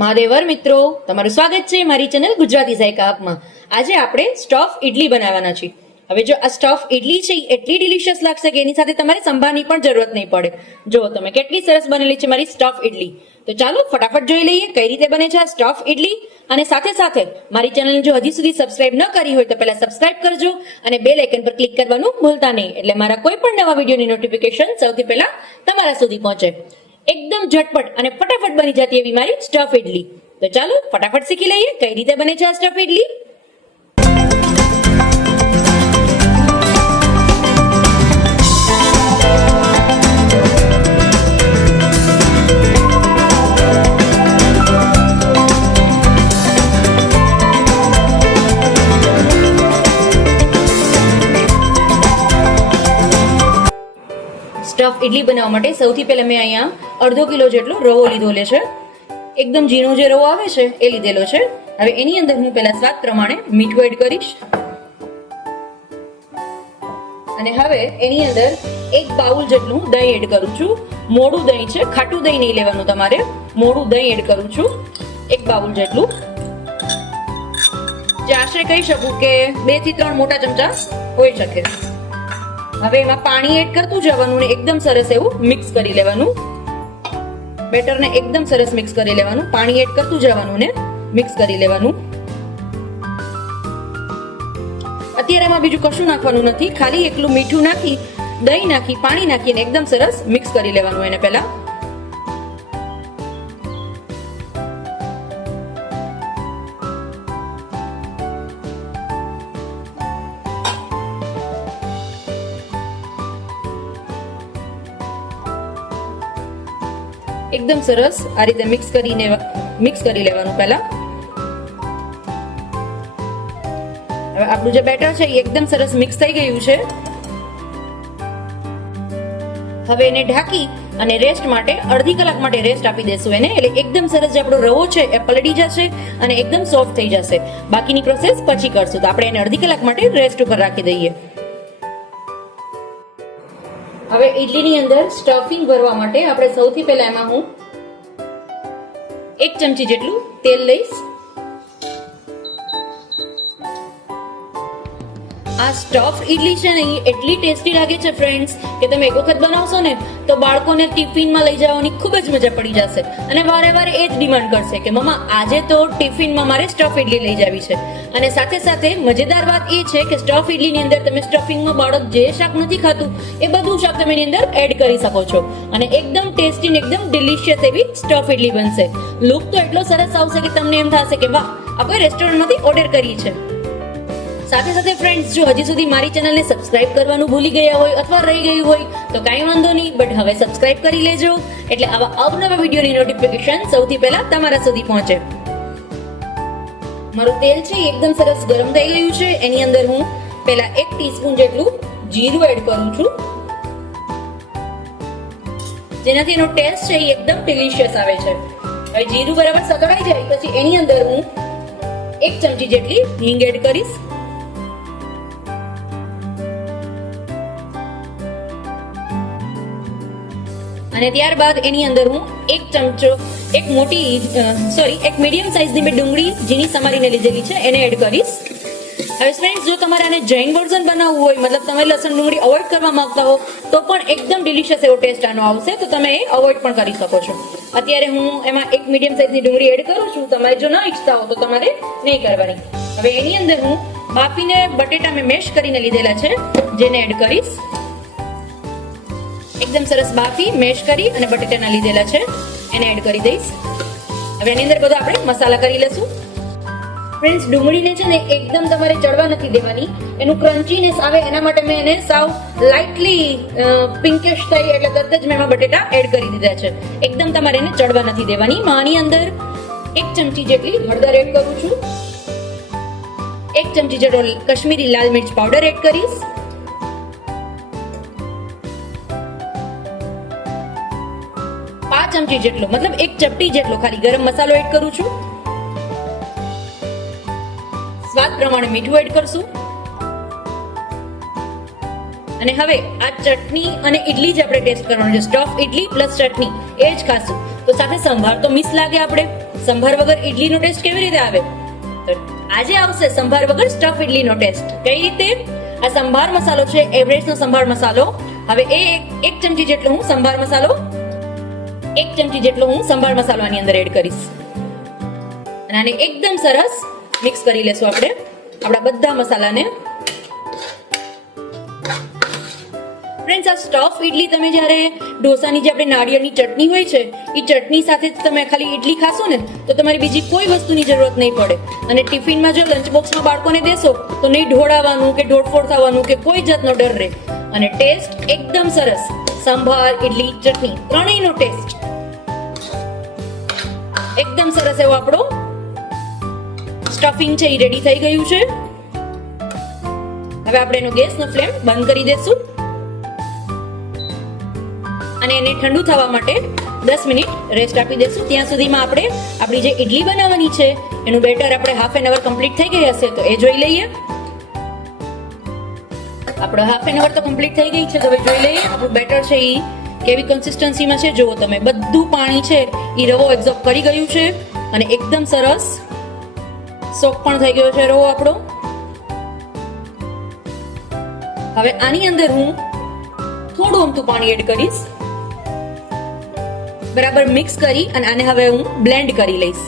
મહાદેવર મિત્રો, તમારું સ્વાગત છે મારી ચેનલ ગુજરાતી ઝાયકા આપમાં. આજે આપણે સ્ટફ ઇડલી બનાવવાના છીએ. હવે જો આ સ્ટફ ઇડલી છે એટલી ડિલિશિયસ લાગશે કે એની સાથે તમારે સંભારની પણ જરૂરત નહીં પડે. જો તમે કેટલી સરસ બનેલી છે મારી સ્ટફ ઇડલી. તો ચાલો ફટાફટ જોઈ લઈએ કઈ રીતે બને છે આ સ્ટફ ઇડલી. અને સાથે સાથે મારી ચેનલને જો હજી સુધી સબસ્ક્રાઇબ ન કરી હોય તો પહેલા સબસ્ક્રાઇબ કરજો અને બેલ આઇકન પર ક્લિક કરવાનું ભૂલતા નહીં, એટલે મારા કોઈ પણ નવા વિડીયોની નોટિફિકેશન સૌથી પહેલા તમારા સુધી પહોંચે. એકદમ ઝટપટ અને ફટાફટ બની જતી એવી મારી સ્ટફ ઇડલી. તો ચાલો ફટાફટ શીખી લઈએ કઈ રીતે બને છે આ સ્ટફ ઇડલી. સ્ટફ ઇડલી બનાવવા માટે સૌથી પહેલા મેં અહીંયા 1/2 કિલો જેટલો રવો લીધો છે. એકદમ ઝીણો જે રવો આવે છે એ લીધેલો છે. હવે એની અંદર હું પહેલા સ્વાદ પ્રમાણે મીઠું એડ કરીશ અને હવે એની અંદર 1 બાઉલ જેટલું દહીં એડ કરું છું. મોડું દહીં છે, ખાટું દહીં નહીં લેવાનું તમારે. મોડું દહીં એડ કરું છું 1 બાઉલ જેટલું. જે આશરે કહી શકું કે 2 થી 3 મોટા ચમચા હોઈ શકે. હવે એમાં પાણી એડ કરતું જવાનું ને એકદમ સરસ એવું મિક્સ કરી લેવાનું. બેટરને એકદમ સરસ મિક્સ કરી લેવાનું. પાણી એડ કરતું જવાનું ને મિક્સ કરી લેવાનું. અત્યારે એમાં બીજું કશું નાખવાનું નથી, ખાલી એકલું મીઠું નાખી, દહીં નાખી, પાણી નાખીને એકદમ સરસ મિક્સ કરી લેવાનું એને પહેલા. એકદમ સરસ આ રીતે મિક્સ કરી લેવાનું પહેલા. હવે આપણું જે બેટર છે એ એકદમ સરસ મિક્સ થઈ ગયું છે. હવે એને ઢાંકી અને રેસ્ટ માટે અડધી કલાક માટે રેસ્ટ આપી દેશું એને. એટલે એકદમ સરસ જે આપણો રવો છે એ પલળી જશે અને એકદમ સોફ્ટ થઈ જશે. બાકીની પ્રોસેસ પછી કરશું. તો આપણે એને અડધી કલાક માટે રેસ્ટ ઉપર રાખી દઈએ. હવે ઇડલીની અંદર સ્ટફિંગ ભરવા માટે આપણે સૌથી પહેલા એમાં હું 1 ચમચી જેટલું તેલ લઈશ. આ સ્ટફ ઇડલી છે ને એ એટલી ટેસ્ટી લાગે છે ફ્રેન્ડ્સ કે તમે એક વખત બનાવશો ને તો બાળકોને ટિફિનમાં લઈ જવાની ખૂબ જ મજા પડી જશે અને વારે વારે એ જ ડિમાન્ડ કરશે કે મમ્મા આજે તો ટિફિનમાં મારે સ્ટફ ઇડલી લઈ જવી છે. અને સાથે સાથે મજેદાર વાત એ છે કે સ્ટફ ઇડલીની અંદર તમે સ્ટફિંગમાં બાળક જે શાક નથી ખાતું એ બધું શાક તમે એની અંદર એડ કરી શકો છો અને એકદમ ટેસ્ટી ને એકદમ ડિલિશિયસ એવી સ્ટફ ઇડલી બનશે. લુક તો એટલો સરસ આવશે કે તમને એમ થશે કે વાહ, આ કોઈ રેસ્ટોરન્ટમાંથી ઓર્ડર કરી છે. સાથે સાથે ફ્રેન્ડ્સ, જો હજી સુધી મારી ચેનલને સબસ્ક્રાઇબ કરવાનું ભૂલી ગયા હોય અથવા રહી ગયું હોય તો કાંઈ વાંધો નહીં, બટ હવે સબસ્ક્રાઇબ કરી લેજો એટલે આવા અવનવા વિડીયોની નોટિફિકેશન સૌથી પહેલા તમારા સુધી પહોંચે. મારું તેલ છે એકદમ સરસ ગરમ થઈ ગયું છે. એની અંદર હું પહેલા 1 ટીસ્પૂન જેટલું જીરું એડ કરું છું, જેનાથી એનો ટેસ્ટ છે એ એકદમ ડિલિશિયસ આવે છે. હવે જીરું બરાબર સતળાઈ જાય પછી એની અંદર હું 1 ચમચી જેટલી હિંગ એડ કરીશ. અને ત્યારબાદ એની અંદર હું 1 મીડિયમ સાઇઝની મેં ડુંગળી ઝીણી સમારીને લીધેલી છે એને એડ કરીશ. હવે ફ્રેન્ડ્સ, જો તમારે આને જૈન વર્ઝન બનાવવું હોય, મતલબ તમે લસણ ડુંગળી અવોઇડ કરવા માંગતા હો તો પણ એકદમ ડિલિશિયસ એવો ટેસ્ટ આનો આવશે, તો તમે એ અવોઇડ પણ કરી શકો છો. અત્યારે હું એમાં 1 મીડિયમ સાઇઝની ડુંગળી એડ કરું છું. તમારે જો ન ઈચ્છતા હો તો તમારે નહીં કરવાની. હવે એની અંદર હું બાફીને બટેટા મેં મેશ કરીને લીધેલા છે જેને એડ કરીશ. એકદમ સરસ બાફી મેશ કરી અને બટેટાના લીધેલા છે એને એડ કરી દઈશ. હવે એની અંદર બધો આપણે મસાલા કરી લેશું. ફ્રેન્ડ્સ, ડુંગળીને છે ને એકદમ તમારે ચડવા નથી દેવાની. એનું ક્રન્ચીનેસ આવે એના માટે મેં એને સાવ લાઇટલી પિંકિશ થઈ એટલે તરત જ મેં એમાં બટેટા એડ કરી દીધા છે. એકદમ તમારે એને ચડવા નથી દેવાની. આની અંદર 1 ચમચી જેટલી હળદર એડ કરું છું. 1 ચમચી જેટલો કશ્મીરી લાલ મિર્ચ પાવડર એડ કરીશ. 5 ચમચી જેટલો, મતલબ 1 ચપટી જેટલો ખાલી ગરમ મસાલો એડ કરું છું. સ્વાદ પ્રમાણે મીઠું એડ કરશું. અને હવે આ ચટણી અને ઇડલી જ આપણે ટેસ્ટ કરવાનું છે. સ્ટફ ઇડલી પ્લસ ચટણી એ જ ખાશું. તો સાથે સંભાર તો મિસ લાગે આપણે. સંભાર વગર ઇડલીનો ટેસ્ટ કેવી રીતે આવે? તો આજે આવશે સંભાર વગર સ્ટફ ઇડલીનો ટેસ્ટ. કઈ રીતે? આ સંભાર મસાલો છે, એવરેસ્ટનો સંભાર મસાલો. હવે એક ચમચી જેટલો હું સંભાર મસાલો આની અંદર એડ કરીશ અને આને એકદમ સરસ મિક્સ કરી લેશું આપણે આપણા બધા મસાલાને. ફ્રેન્ડ્સ, આ સ્ટફ ઇડલી તમે જ્યારે ઢોસાની જે આપણે નાળિયેરની ચટણી હોય છે એ ચટણી સાથે તમે ખાલી ઇડલી ખાશો ને તો તમારી બીજી કોઈ વસ્તુની જરૂરત નહીં પડે. અને ટિફિનમાં જો લંચ બોક્સમાં બાળકોને દેશો તો નહીં ઢોળાવાનું કે ઢોળફોડ થવાનું કે કોઈ જાતનો ડર રહે. અને ટેસ્ટ એકદમ સરસ. સંભાર, ઇડલી, ચટણી ત્રણેયનો ટેસ્ટ એકદમ સરસ એવો આપણો સ્ટફિંગ છે એ રેડી થઈ ગયું છે. હવે આપણે એનો ગેસનો ફ્લેમ બંધ કરી દેશું અને એને ઠંડુ થવા માટે 10 મિનિટ રેસ્ટ આપી દેશું. ત્યાં સુધીમાં આપણે આપણી જે ઇડલી બનાવવાની છે એનું બેટર આપણે હાફ એન અવર કમ્પ્લીટ થઈ ગઈ હશે તો એ જોઈ લઈએ. આપણો હાફ એન અવર તો કમ્પ્લીટ થઈ ગઈ છે તો હવે જોઈ લઈએ આપણું બેટર છે એ કેવી કન્સિસ્ટન્સીમાં છે. જુઓ તમે, બધું પાણી છે એ રવો એબ્ઝોર્બ કરી ગયું છે અને એકદમ સરસ સોક પણ થઈ ગયો છે રવો આપણો. હવે આની અંદર હું થોડું અમથું પાણી એડ કરીશ. બરાબર મિક્સ કરી અને આને હવે હું બ્લેન્ડ કરી લઈશ.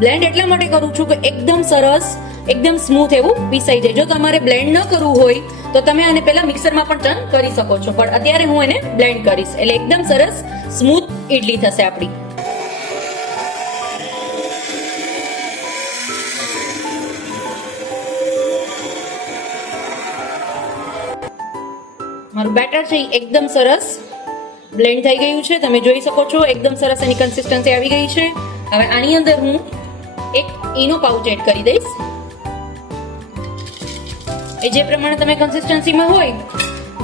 બ્લેન્ડ એટલા માટે કરું છું કે એકદમ સરસ, એકદમ સ્મૂથ એવું પીસાઈ જાય. જો તમારે બ્લેન્ડ ન કરવું હોય તો તમે આને પહેલા મિક્સરમાં પણ ટર્ન કરી શકો છો, પણ અત્યારે હું એને બ્લેન્ડ કરીશ એટલે એકદમ સરસ સ્મૂથ ઇડલી થશે આપણી. મારું બેટર છે એકદમ સરસ બ્લેન્ડ થઈ ગયું છે, તમે જોઈ શકો છો. એકદમ સરસ એની કન્સિસ્ટન્સી આવી ગઈ છે. હવે આની અંદર હું એક ઈનો પાઉચ એડ કરી દઈશ. એ જે પ્રમાણે તમે કન્સિસ્ટન્સીમાં હોય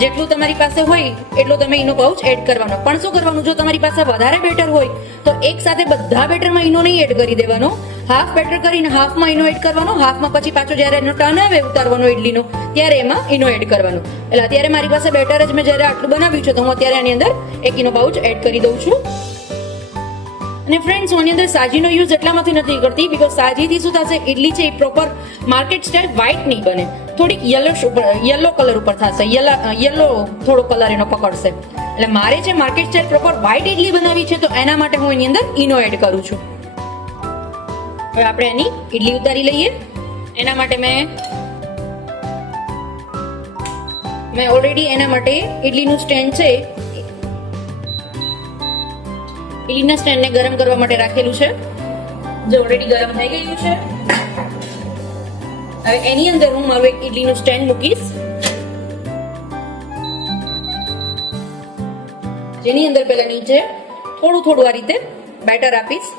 જેટલું તમારી પાસે હોય એટલો તમે ઈનો પાઉચ એડ કરવાનો. પણ શું કરવાનું, જો તમારી પાસે વધારે બેટર હોય તો એક સાથે બધા બેટરમાં ઈનો નહીં એડ કરી દેવાનો. હાફ બેટર કરીને હાફમાં ઈનો એડ કરવાનો, હાફમાં પછી પાછો જ્યારે એનો ટર્ન આવે ઉતારવાનો ઇડલીનો ત્યારે એમાં ઈનો એડ કરવાનો. એટલે અત્યારે મારી પાસે બેટર જ મેં જ્યારે આટલું બનાવ્યું છે તો હું અત્યારે આની અંદર એક ઈનો પાઉચ એડ કરી દઉં છું. અને ફ્રેન્ડ્સ, હું આની અંદર સાજીનો યુઝ એટલામાંથી નથી કરતી બીકોઝ સાજીથી શું થશે, ઇડલી છે એ પ્રોપર માર્કેટ સ્ટાઇલ વ્હાઈટ નહીં બને, થોડીક યલો કલર ઉપર થશે, યલો થોડો કલર એનો પકડશે. એટલે મારે છે market style proper white idli બનાવી છે તો એના માટે હું એની અંદર ઈનો એડ કરું છું. હવે આપણે એની ઇડલી ઉતારી લઈએ. એના માટે મેં ઓલરેડી એના માટે ઇડલીનું સ્ટેન્ડ છે ઇડલીના સ્ટેન્ડને ગરમ કરવા માટે રાખેલું છે, જે ઓલરેડી ગરમ થઈ ગયું છે. હવે એની અંદર હું મારું એક ઇડલીનું સ્ટેન્ડ મૂકીશ, જેની અંદર પહેલા નીચે થોડું આ રીતે બેટર આપીશ.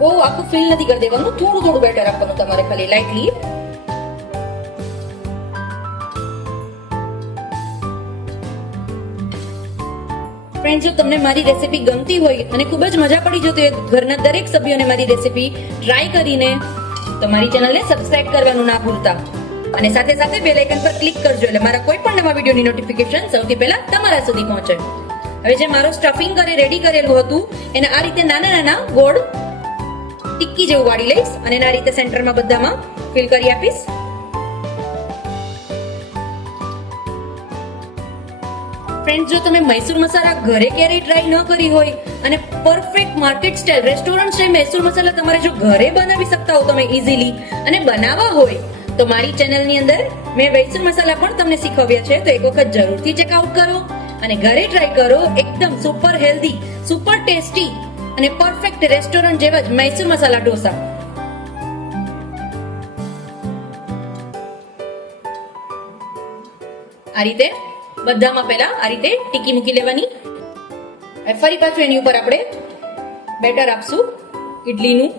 બહુ આખું ફિલ નથી કરી દેવાનું, થોડું બેટર આપવાનું તમારે ખાલી લાઇટલી. ફ્રેન્ડ્સ, જો તમને મારી રેસીપી ગમતી હોય અને ખૂબ જ મજા પડી જતી હોય ઘરના દરેક સભ્યોને મારી રેસીપી ટ્રાય કરીને તો મારી ચેનલને સબસ્ક્રાઇબ કરવાનું ના ભૂલતા અને સાથે સાથે બેલ આઇકન પર ક્લિક કરજો એટલે મારા કોઈ પણ નવા વિડીયોની નોટિફિકેશન સૌથી પહેલા તમારા સુધી પહોંચે. હવે જે મારો સ્ટફિંગ રેડી કરેલું હતું એને આ રીતે નાના ગોળ ટિક્કી જેવું વાળી લઈશ અને આ રીતે સેન્ટરમાં બધામાં ફિલ કરી આપીશ. ફ્રેન્ડ્સ, જો તમે મૈસૂર મસાલા ઘરે ક્યારેય ટ્રાય ન કરી હોય અને perfect market style restaurant style Mysore masala તમારે જો ઘરે બનાવી શકતા હો તમે ઇઝીલી અને બનાવવા હોય તો મારી ચેનલની અંદર મેં મૈસૂર મસાલા પણ તમને શીખવ્યા છે, તો એક વખત જરૂરથી ચેકઆઉટ કરો અને ઘરે ટ્રાય કરો. એકદમ સુપર હેલ્ધી, સુપર ટેસ્ટી અને પરફેક્ટ રેસ્ટોરન્ટ જેવા જ મૈસૂર મસાલા ઢોસા. આ રીતે બધામાં પહેલા આ રીતે ટીકી મૂકી લેવાની. ફરી પાછું એની ઉપર આપણે બેટર આપશું ઇડલીનું.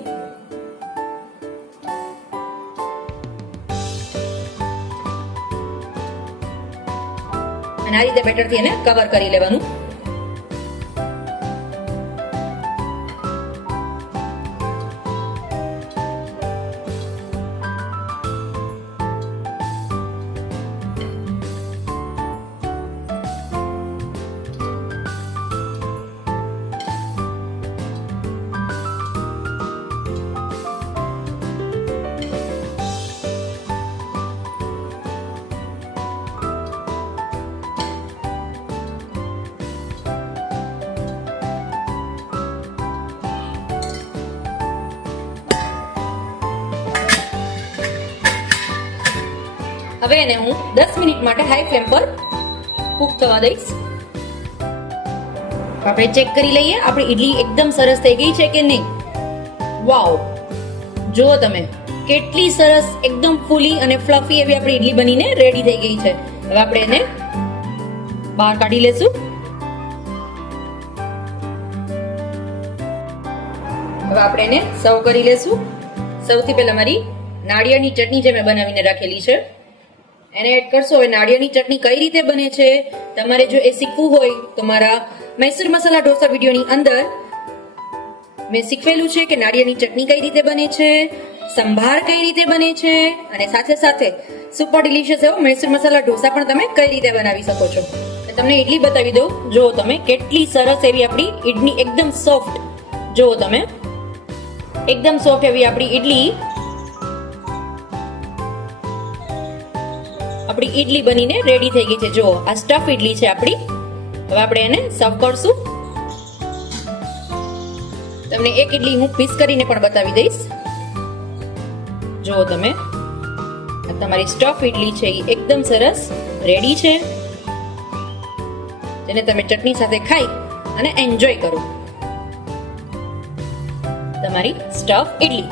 અને આ રીતે બેટરથી એને કવર કરી લેવાનું. હવે એને હું 10 મિનિટ માટે હાઈ ફ્લેમ પર કૂક થવા દઈશ. આપણે ચેક કરી લઈએ આપણી ઈડલી એકદમ સરસ થઈ ગઈ છે કે નહીં. વાવ, જુઓ તમે કેટલી સરસ એકદમ ફૂલી અને ફ્લફી એવી આપણી ઈડલી બનીને રેડી થઈ ગઈ છે. હવે આપણે એને બહાર કાઢી લેશું. હવે આપણે એને સર્વ કરી લેશું. સૌથી પહેલા મારી નાળિયેરની ચટણી જે મેં બનાવીને રાખેલી છે એને એડ કરશો. હવે નાળિયેરની ચટણી કઈ રીતે બને છે તમારે જો એ શીખવું હોય તો મારા મૈસૂર મસાલા ઢોસા વિડીયોની અંદર મેં શીખવેલું છે કે નાળિયેરની ચટણી કઈ રીતે બને છે, સંભાર કઈ રીતે બને છે, અને સાથે સાથે સુપર ડિલિશિયસ એવો મૈસૂર મસાલા ઢોસા પણ તમે કઈ રીતે બનાવી શકો છો. તમને ઇડલી બતાવી દઉં. જુઓ તમે કેટલી સરસ એવી આપણી ઇડલી એકદમ સોફ્ટ. જુઓ તમે એકદમ સોફ્ટ એવી આપણી ઈડલી બનીને રેડી થઈ ગઈ છે. જુઓ આ સ્ટફ ઈડલી છે આપણી. હવે આપણે એને સર્વ કરશું. તમને એક ઈડલી હું પીસ કરીને પણ બતાવી દઈશ. જુઓ તમે તમારી સ્ટફ ઈડલી છે એ એકદમ સરસ રેડી છે, જેને તમે ચટણી સાથે ખાઈ અને એન્જોય કરો. તમારી સ્ટફ ઈડલી